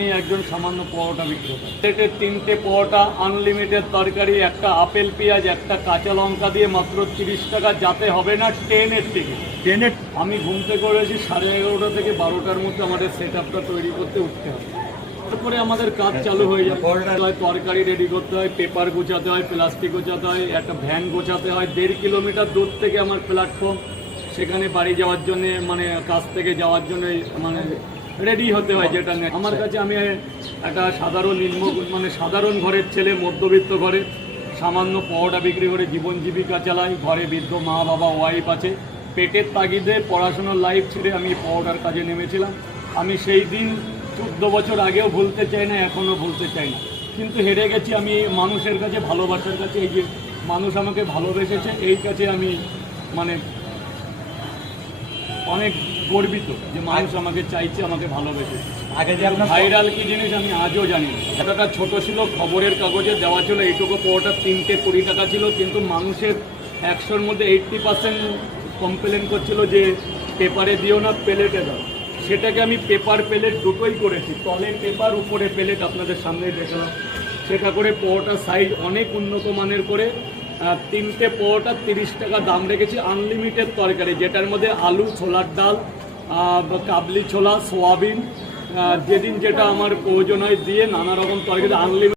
আমি একজন সামান্য পরোটা বিক্রেতা। প্লেটের 3টে পরোটা, আনলিমিটেড তরকারি, একটা আপেল পেঁয়াজ, একটা কাঁচা লঙ্কা দিয়ে মাত্র 30 টাকা, যাতে হবে না ট্রেনের টিকিট। ট্রেনের আমি ঘুম থেকে করেছি 11:30 থেকে 12টার মধ্যে আমাদের সেট আপটা তৈরি করতে উঠতে হবে। তারপরে আমাদের কাজ চালু হয়ে যায়। তরকারি রেডি করতে হয়, পেপার গোছাতে হয়, প্লাস্টিক গোছাতে হয়, একটা ভ্যান গোছাতে হয়। 1.5 কিলোমিটার দূর থেকে আমার প্ল্যাটফর্ম, সেখানে বাড়ি যাওয়ার জন্য কাজ থেকে যাওয়ার জন্য রেডি হতে হয়। যেটা আমার কাছে, আমি একটা সাধারণ ঘরের ছেলে, মধ্যবিত্ত ঘরে সামান্য পরোটা বিক্রি করে জীবন জীবিকা চালাই। ঘরে বৃদ্ধ মা বাবা ওয়াইফ আছে। পেটের তাগিদে পড়াশোনার লাইফ ছেড়ে আমি পরোটার কাজে নেমেছিলাম। আমি সেই দিন 14 বছর আগেও ভুলতে চাই না, এখনও ভুলতে চাই না, কিন্তু হেরে গেছি আমি মানুষের কাছে, ভালোবাসার কাছে। এই যে মানুষ আমাকে ভালোবেসেছে, এই কাছে আমি অনেক গর্বিত যে মানুষ আমাকে চাইছে, আমাকে ভালোবেসেছে। আগে যে ভাইরাল কি জিনিস আমি আজও জানি না। কথাটা ছোট ছিল, খবরের কাগজে দেওয়া ছিল এইটুকু পরোটা 3টে 20 টাকা ছিল, কিন্তু মানুষের 100-র মধ্যে 80% কমপ্লেন করছিল যে পেপারে দিও না, প্লেটে দাও। সেটাকে আমি পেপার প্লেট দুটোই করেছি, তলে পেপার উপরে প্লেট, আপনাদের সামনে দেখলাম। সেটা করে পরোটার সাইজ অনেক উন্নত মানের করে 3টে পরোটা 30 টাকা দাম রেখেছি। আনলিমিটেড তরকারি, যেটার মধ্যে আলু, ছোলার ডাল, কাবলি ছোলা, সোয়াবিন, যেদিন যেটা আমার প্রয়োজন হয় দিয়ে নানা রকম তরকারি আনলিমিটেড।